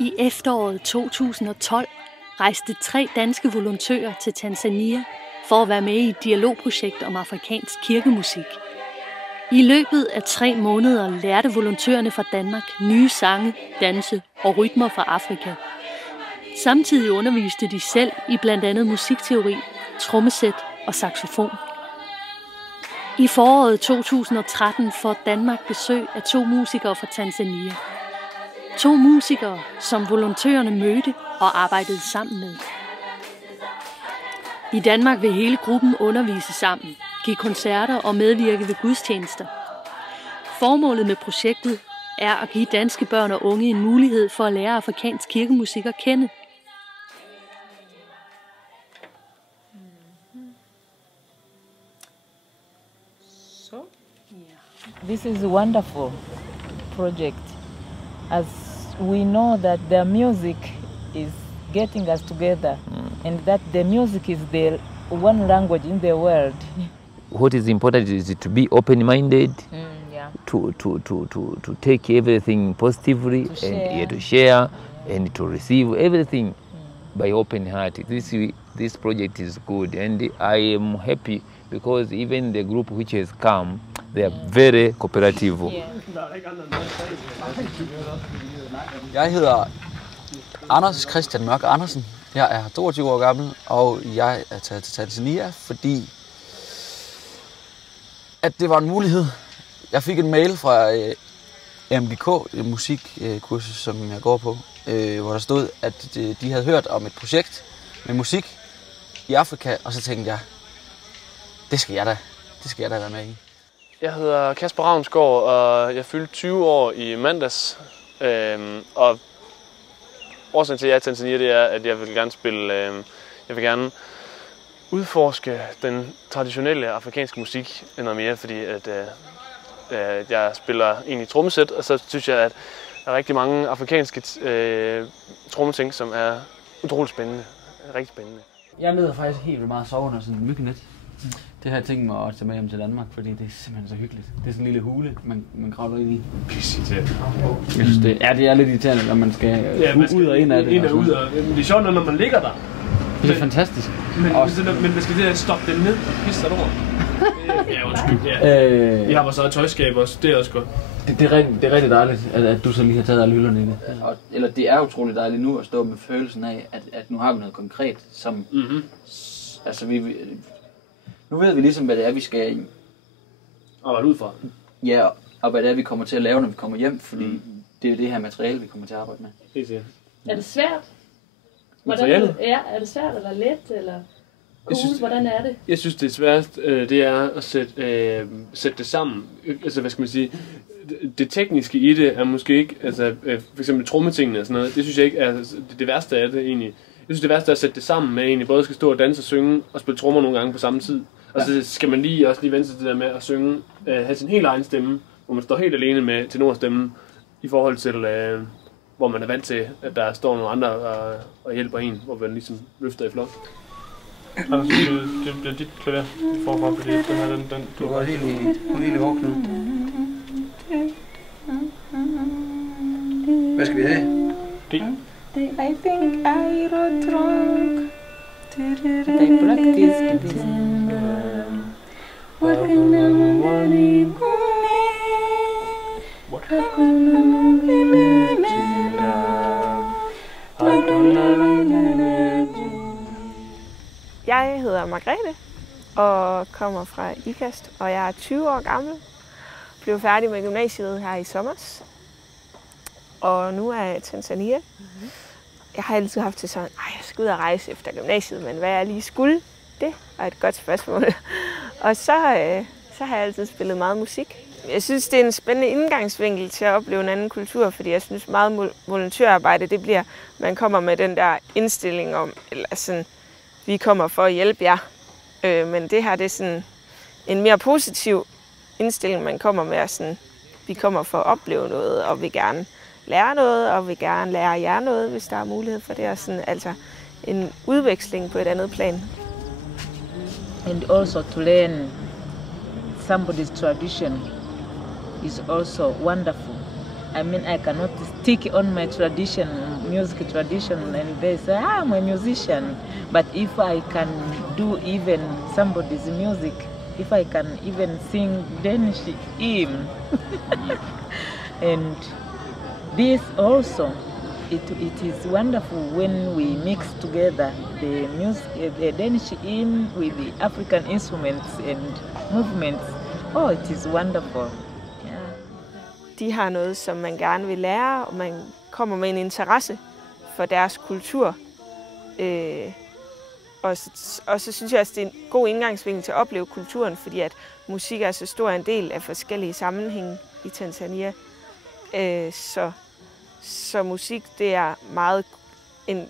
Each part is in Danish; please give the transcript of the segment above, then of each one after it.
I efteråret 2012 rejste 3 danske volontører til Tanzania for at være med i et dialogprojekt om afrikansk kirkemusik. I løbet af 3 måneder lærte volontørerne fra Danmark nye sange, danse og rytmer fra Afrika. Samtidig underviste de selv i blandt andet musikteori, trommesæt og saxofon. I foråret 2013 får Danmark besøg af 2 musikere fra Tanzania. 2 musikere, som volontørerne mødte og arbejdede sammen med. I Danmark vil hele gruppen undervise sammen, give koncerter og medvirke ved gudstjenester. Formålet med projektet er at give danske børn og unge en mulighed for at lære afrikansk kirkemusik at kende. This is a wonderful project, as we know that the music is getting us together, and that the music is the one language in the world. What is important is to be open-minded, to take everything positively, to share and to receive everything by open heart. This project is good, and I am happy because even the group which has come, they are very cooperative. Jeg hedder Anders Christian Mørk Andersen. Jeg er 22 år gammel, og jeg er taget til Tanzania, fordi at det var en mulighed. Jeg fik en mail fra MGK, et musikkursus, som jeg går på, hvor der stod, at de havde hørt om et projekt med musik i Afrika, og så tænkte jeg, det skal jeg da være med i. Jeg hedder Kasper Ravnsgaard, og jeg fyldte 20 år i mandags. Og årsagen til, at jeg er i Tanzania, det er, at jeg vil gerne udforske den traditionelle afrikanske musik noget mere, fordi at jeg spiller egentlig trommesæt, og så synes jeg, at der er rigtig mange afrikanske trommeting, som er utroligt spændende. Rigtig spændende. Jeg nyder faktisk helt vildt meget at sove under sådan en myggenet. Det har jeg tænkt mig at tage med hjem til Danmark, fordi det er simpelthen så hyggeligt. Det er sådan en lille hule, man kravler ind i. Pisseirriterende. Jeg synes, det er lidt irriterende, når man skal ud og ind af det. Ind og ud af det. Men det er sjovt, når man ligger der. Det er fantastisk. Men man skal det at stoppe den ned og pisse dig over. Ja, undskyld. Vi har vores eget tøjskab også, det er også godt. Det er rigtig dejligt, at du så lige har taget alle hylderne i det. Eller det er utroligt dejligt nu at stå med følelsen af, at nu har vi noget konkret, som... Altså nu ved vi ligesom, hvad det er, vi skal i. Arbejde ud fra. Ja, og hvad det er, vi kommer til at lave, når vi kommer hjem, fordi det er jo det her materiale, vi kommer til at arbejde med. Helt sikkert. Er det svært? Materialet? Ja, er det svært eller let, eller cool? Hvordan er det? Jeg synes, det sværeste, det er at sætte det sammen. Altså, hvad skal man sige? Det tekniske i det er måske ikke, altså for eksempel trommetingene og sådan noget, det synes jeg ikke er det værste af det egentlig. Jeg synes, det værste er at sætte det sammen med egentlig både skal stå og danse og synge og spille trommer nogle gange på samme tid. Og så skal man også lige vende sig til det der med at synge, have sin helt egen stemme, hvor man står helt alene med tenorstemmen i forhold til, hvor man er vant til, at der står nogle andre og hjælper en, hvor man ligesom løfter i flok. Altså, det bliver dit klaver forfra, fordi den her, den du går helt i hårdknud. Hvad skal vi have? I think I wrote wrong. I practiced this. Jeg hedder Margrethe og kommer fra Ikast, og jeg er 20 år gammel. Blev færdig med gymnasiet her i sommer. Og nu er jeg i Tanzania. Jeg har altid haft det sådan, jeg skal ud og rejse efter gymnasiet, men hvad jeg lige skulle, det var et godt spørgsmål. Og så har jeg altid spillet meget musik. Jeg synes, det er en spændende indgangsvinkel til at opleve en anden kultur, fordi jeg synes meget volontørarbejde, det bliver, man kommer med den der indstilling om, eller sådan, vi kommer for at hjælpe jer. Men det her, det er sådan en mere positiv indstilling, man kommer med, sådan, vi kommer for at opleve noget, og vil gerne lære noget, og vil gerne lære jer noget, hvis der er mulighed for det. Og sådan, altså en udveksling på et andet plan. And also to learn somebody's tradition is also wonderful. I mean, I cannot stick on my tradition music tradition and they say, I'm a musician. But if I can do even somebody's music, if I can even sing Danish hymn, and this also, it is wonderful when we mix together the music, the Danish hymn with the African instruments and movements. Oh, it is wonderful. Yeah. De har noget, som man gerne vil lære, og man kommer med en interesse for deres kultur. Og så synes jeg også, det er en god indgangsvinkel til at opleve kulturen, fordi at musik er så stor en del af forskellige sammenhænge i Tanzania. Så musik, det er en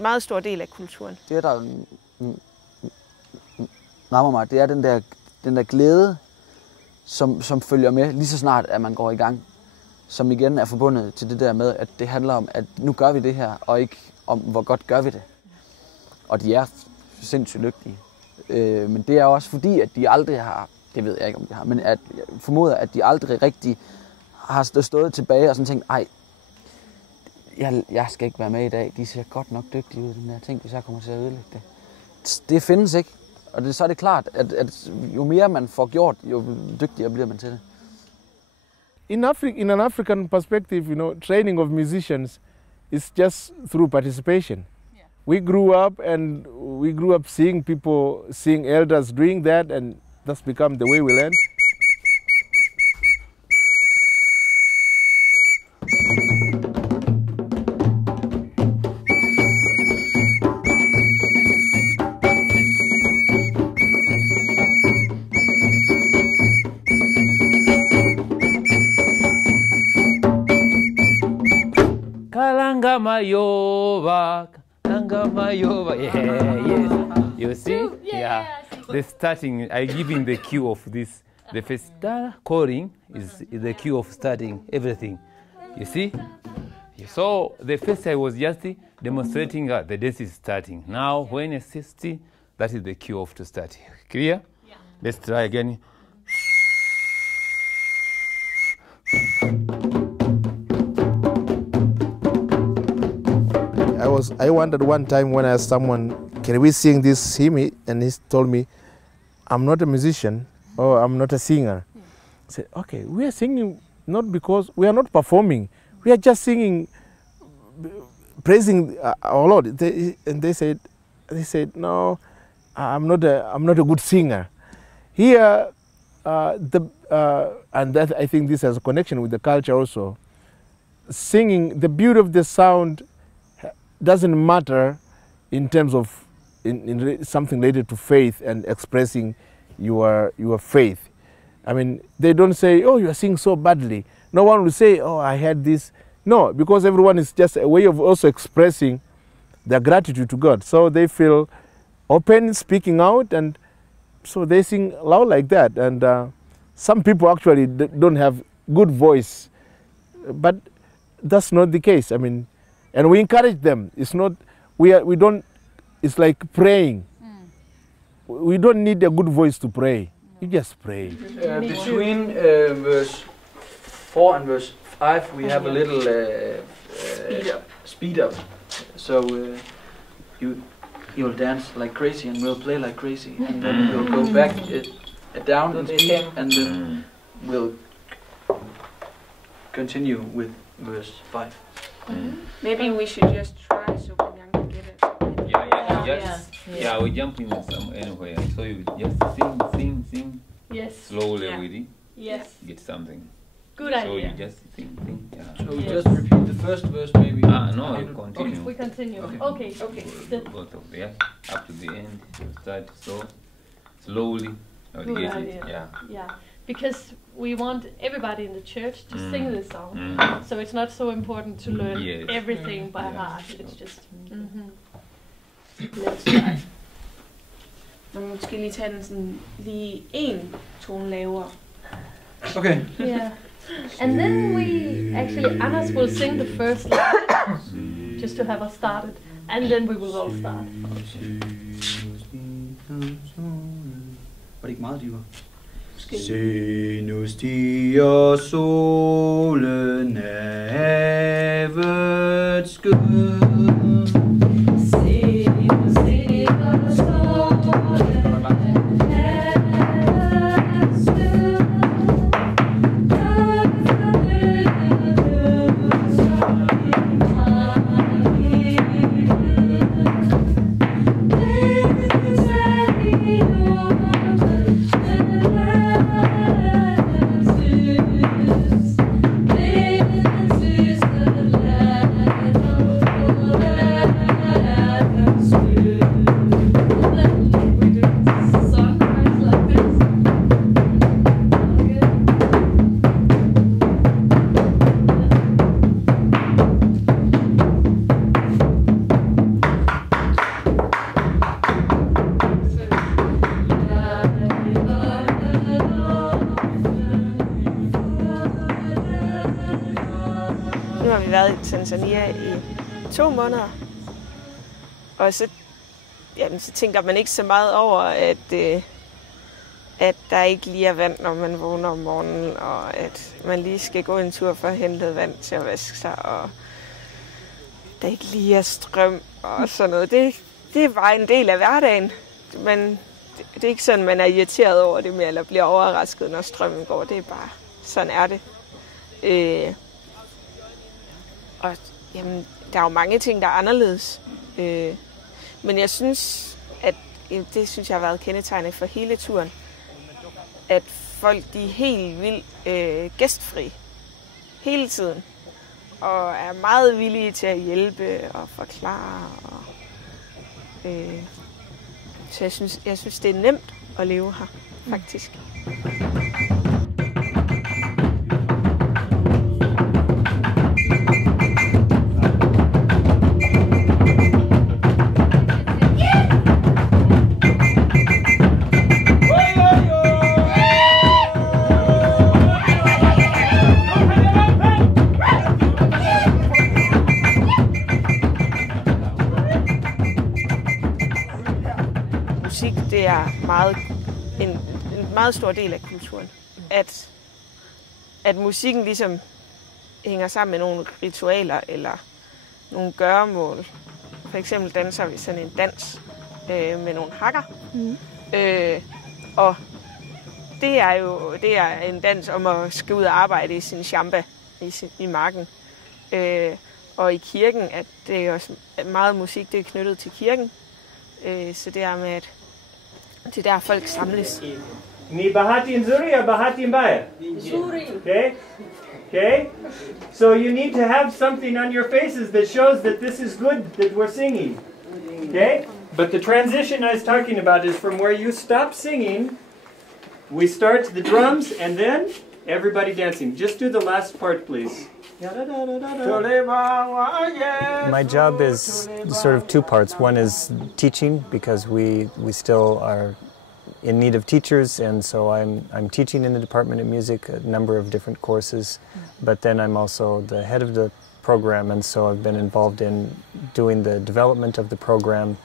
meget stor del af kulturen. Det, der rammer mig, det er den der glæde, som følger med lige så snart, at man går i gang. Som igen er forbundet til det der med, at det handler om, at nu gør vi det her, og ikke om, hvor godt gør vi det. Og de er sindssygt lykkelige. Men det er også fordi, at de aldrig har, det ved jeg ikke om de har, men at jeg formoder, at de aldrig rigtig har stået tilbage og sådan tænkt, ej, jeg skal ikke være med i dag, de ser godt nok dygtige ud, den der ting, hvis jeg kommer til at ødelægge det. Det findes ikke, og så er det klart, at jo mere man får gjort, jo dygtigere bliver man til det. In an African perspective, you know, training of musicians is just through participation. Yeah. We grew up seeing people, seeing elders doing that, and that's become the way we learn. Mayoba, yeah, yes. You see? Yeah. The starting, I giving the cue of this. The first calling is the cue of starting everything. You see? So the first I was just demonstrating that this is starting. Now when it's 60, that is the cue of to start. Clear? Yeah. Let's try again. I wondered one time when I asked someone, can we sing this hymn? And he told me, I'm not a musician or I'm not a singer. I said, okay, we are singing not because we are not performing. We are just singing, praising our Lord. They said, no, I'm not a good singer. Here, and that I think this has a connection with the culture also. Singing, the beauty of the sound doesn't matter in terms of in something related to faith and expressing your faith. I mean, they don't say, oh, you are singing so badly. No one will say, oh, I had this. No, because everyone is just a way of also expressing their gratitude to God. So they feel open, speaking out, and so they sing loud like that. And some people actually don't have good voice, but that's not the case. I mean, and we encourage them. It's not, we don't, it's like praying. We don't need a good voice to pray. You just pray. Between verse 4 and verse 5, we have a little speed up. So you'll dance like crazy and we'll play like crazy. And then we'll go back down in speed and then we'll continue with verse 5. Maybe we should just try so we can get it. Yeah, we jump in anywhere. So you just sing. Yes. Slowly with it. Yes. Get something. Good idea. So you just sing. Yeah. So we just repeat the first verse maybe. No, you continue. We continue. Okay. Both of them, up to the end. You start so slowly. Good idea. Yeah. Because we want everybody in the church to sing this song. So it's not so important to learn everything by heart. It's just... Let's try. Man må måske lige tage den sådan lige en tone lavere. Okay. Yeah. And then we actually, Anders will sing the first line, just to have us started, and then we will all start. Var det ikke meget dybere? Se, nu stiger solen, havets Nu har vi været i Tanzania i 2 måneder, og så tænker man ikke så meget over, at der ikke lige er vand, når man vågner om morgenen, og at man lige skal gå en tur for at hente vand til at vaske sig, og der ikke lige er strøm og sådan noget. Det er bare en del af hverdagen, men det er ikke sådan, man er irriteret over det mere, eller bliver overrasket, når strømmen går. Det er bare, sådan er det. Og jamen, der er jo mange ting, der er anderledes. Men jeg synes, at det synes jeg har været kendetegnet for hele turen. At folk, de er helt vildt gæstfri hele tiden. Og er meget villige til at hjælpe og forklare. Så jeg synes, det er nemt at leve her, faktisk. Det er en meget stor del af kulturen. At musikken ligesom hænger sammen med nogle ritualer eller nogle gøremål. For eksempel danser vi sådan en dans med nogle hakker. Og det er en dans om at skal ud og arbejde i sin shamba i marken. Og i kirken, at det er også meget musik, det er knyttet til kirken. Så det er med, at det er der folk samles. Ni bahati nzuri ya bahati mbaya? Nzuri. Okay. So you need to have something on your faces that shows that this is good, that we're singing. Okay? But the transition I was talking about is from where you stop singing, we start the drums, and then everybody dancing. Just do the last part, please. My job is sort of 2 parts. One is teaching, because we still are in need of teachers, and so I'm teaching in the Department of Music a number of different courses. But then I'm also the head of the program, and so I've been involved in doing the development of the program,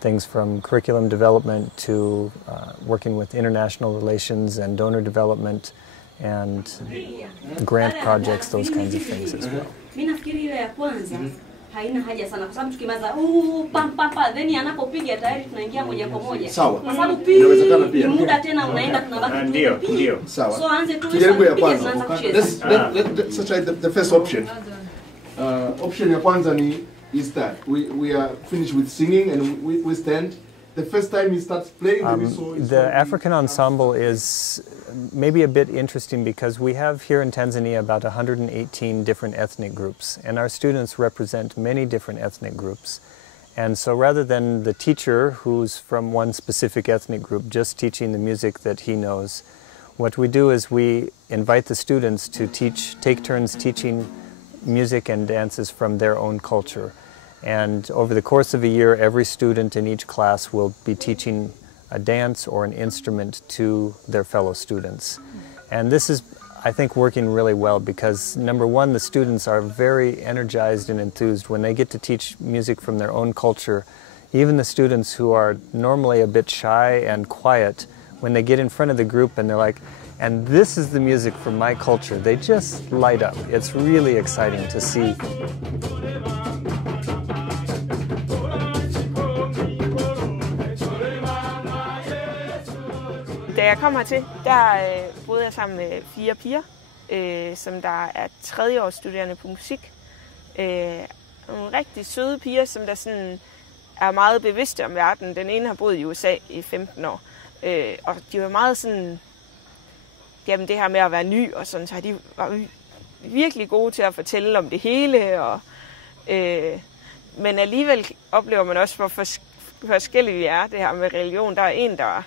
things from curriculum development to working with international relations and donor development and grant projects, those kinds of things as well. Haina haja sana kwa sababu tukimaza pam then anapopiga tayari tunaingia moja kwa moja. Sawa. Kwa sababu inawezekana pia. Muda tena unaenda tunabaki. Ndio. Sawa. So anze tu tunaanza kucheza. Let's try the first option. Option ya kwanza is that we are finished with singing and we stand. The first time he starts playing the African ensemble is maybe a bit interesting because we have here in Tanzania about 118 different ethnic groups, and our students represent many different ethnic groups. And so rather than the teacher who's from one specific ethnic group just teaching the music that he knows, what we do is we invite the students to take turns teaching music and dances from their own culture. And over the course of a year, every student in each class will be teaching a dance or an instrument to their fellow students. And this is, I think, working really well because, number one, the students are very energized and enthused when they get to teach music from their own culture. Even the students who are normally a bit shy and quiet, when they get in front of the group and they're like, and this is the music from my culture, they just light up. It's really exciting to see. jeg kom hertil, der boede jeg sammen med 4 piger, som der er 3. års studerende på musik. Nogle rigtig søde piger, som der sådan er meget bevidste om verden. Den ene har boet i USA i 15 år, og de var meget sådan, jamen det her med at være ny og sådan, så de var virkelig gode til at fortælle om det hele. Og, men alligevel oplever man også, hvor forskellige vi er, det her med religion. Der er en, der er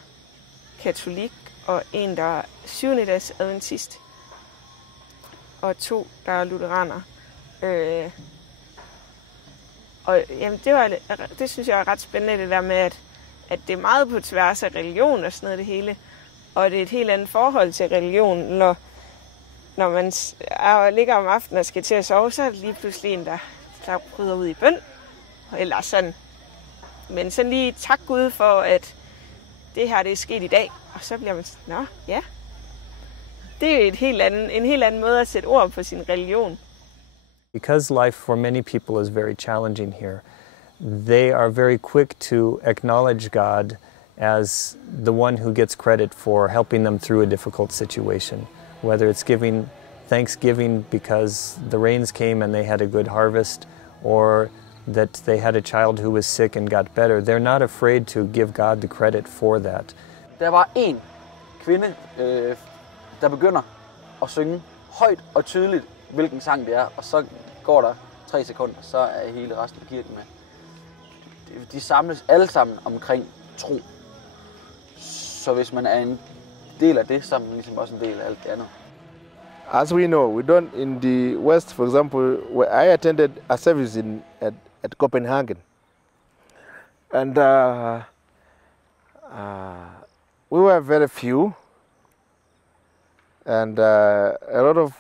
katolik, og en, der er 7. dags adventist, og 2, der er lutheraner. Og jamen, det synes jeg er ret spændende, det der med, at det er meget på tværs af religion og sådan noget det hele. Og det er et helt andet forhold til religion, når man ligger om aftenen og skal til at sove, så er det lige pludselig en, der bryder ud i bøn. Eller sådan. Men sådan lige tak Gud for, at det her det er sket i dag. Og så bliver man sådan, nå ja. Det er en helt anden måde at sætte ord på sin religion. Because life for many people is very challenging here, they are very quick to acknowledge God as the one who gets credit for helping them through a difficult situation. Whether it's giving thanksgiving because the rains came and they had a good harvest, or that they had a child who was sick and got better, they're not afraid to give God the credit for that. Der var en kvinde, der begynder at synge højt og tydeligt, hvilken sang det er, og så går der 3 sekunder, så er hele resten af kirken med. De samles alle sammen omkring tro. Så hvis man er en del af det, så er man ligesom også en del af alt det andet. As we know, we don't in the West, for example, where I attended a service at Copenhagen, and we were very few, and a lot of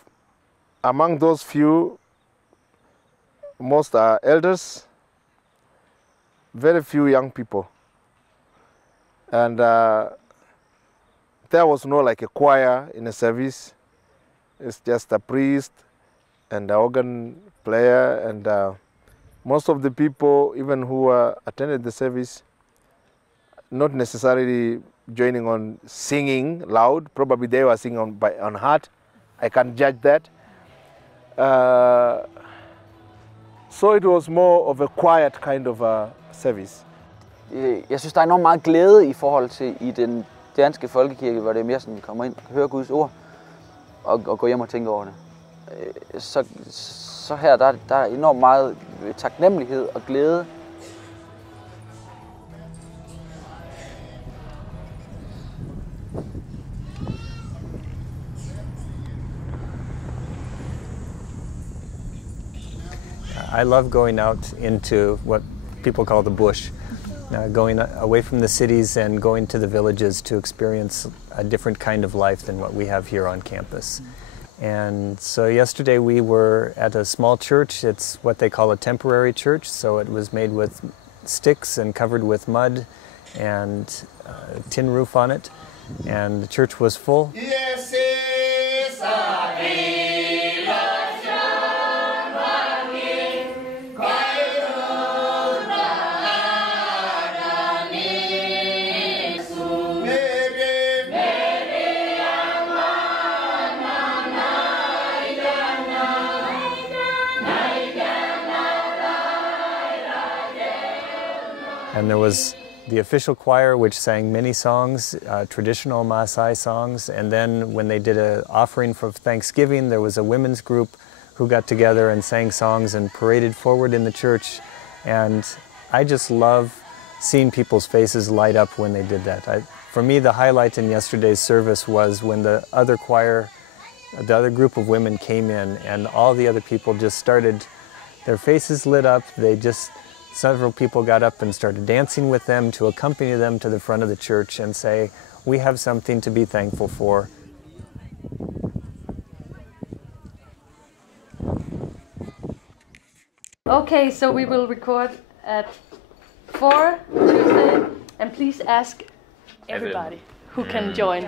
among those few, most are elders, very few young people, and there was no like a choir in a service. It's just a priest and an organ player, and most of the people, even who attended the service, not necessarily joining on singing loud. Probably they were singing on heart. I can't judge that. So it was more of a quiet kind of service. Jeg synes, der er enormt meget glæde i forhold til i den danske folkekirke, hvor det er mere sådan, kommer ind og hører Guds ord og går hjem og tænker over det. Så her, der er enormt meget taknemmelighed og glæde. I love going out into what people call the bush, going away from the cities and going to the villages to experience a different kind of life than what we have here on campus. And so yesterday we were at a small church. It's what they call a temporary church, so it was made with sticks and covered with mud and a tin roof on it, and the church was full. And there was the official choir, which sang many songs, traditional Maasai songs. And then when they did an offering for Thanksgiving, there was a women's group who got together and sang songs and paraded forward in the church. And I just love seeing people's faces light up when they did that. For me, the highlight in yesterday's service was when the other choir, the other group of women came in, and all the other people just started, their faces lit up. Several people got up and started dancing with them to accompany them to the front of the church and say, we have something to be thankful for. Okay, so we will record at 4 Tuesday, and please ask everybody who can join?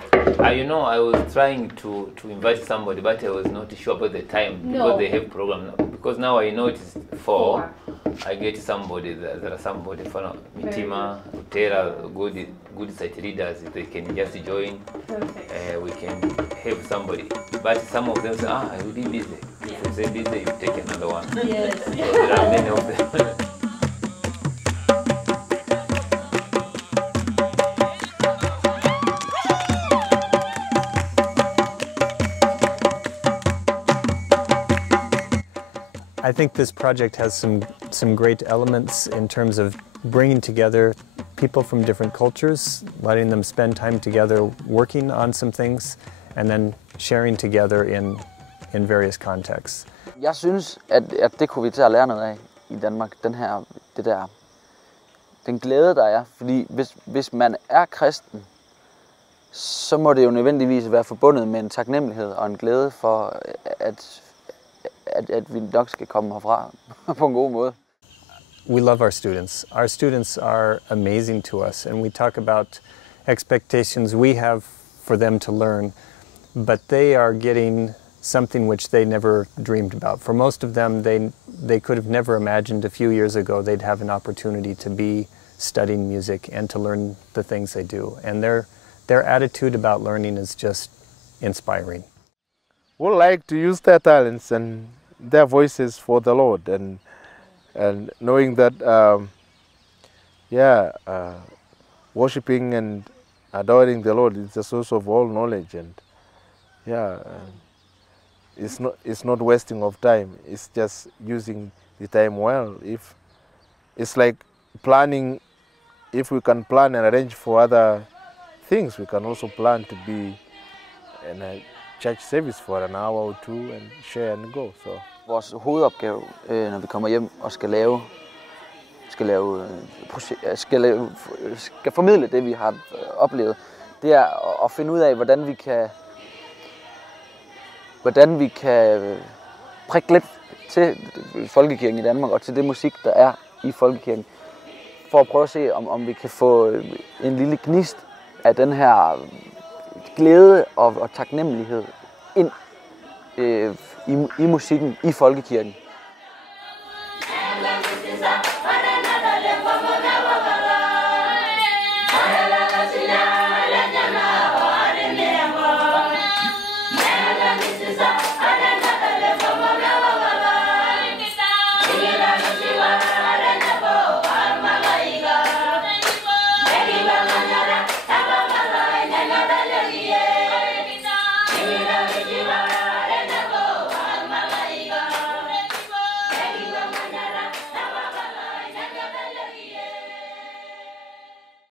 You know, I was trying to invite somebody, but I was not sure about the time because they have program now. Because now I know it's 4. I get somebody, there are somebody from Mitima, Utera, good site leaders, they can just join. We can have somebody. But some of them say, I will be busy. If you say busy, you take another one. Yes. So there are many of them. I think this project has some great elements in terms of bringing together people from different cultures, letting them spend time together working on some things, and then sharing together in various contexts. Jeg synes, at det kunne vi til at lære noget af i Danmark, den glæde, der er. Fordi hvis man er kristen, så må det jo nødvendigvis være forbundet med en taknemmelighed og en glæde for, at vi nok skal komme herfra på en god måde. We love our students. Our students are amazing to us, and we talk about expectations we have for them to learn, but they are getting something which they never dreamed about. For most of them, they could have never imagined a few years ago they'd have an opportunity to be studying music and to learn the things they do. And their attitude about learning is just inspiring. Would like to use their talents and their voices for the Lord, and knowing that worshiping and adoring the Lord is the source of all knowledge, and it's not wasting of time. It's just using the time well. If it's like planning, if we can plan and arrange for other things, we can also plan to be in a church service for an hour or 2 and share and go. So vores hovedopgave, når vi kommer hjem og skal formidle det, vi har oplevet, det er at finde ud af, hvordan vi kan prikke lidt til folkekirken i Danmark og til det musik, der er i folkekirken, for at prøve at se, om vi kan få en lille gnist af den her glæde og taknemmelighed ind i musikken i folkekirken.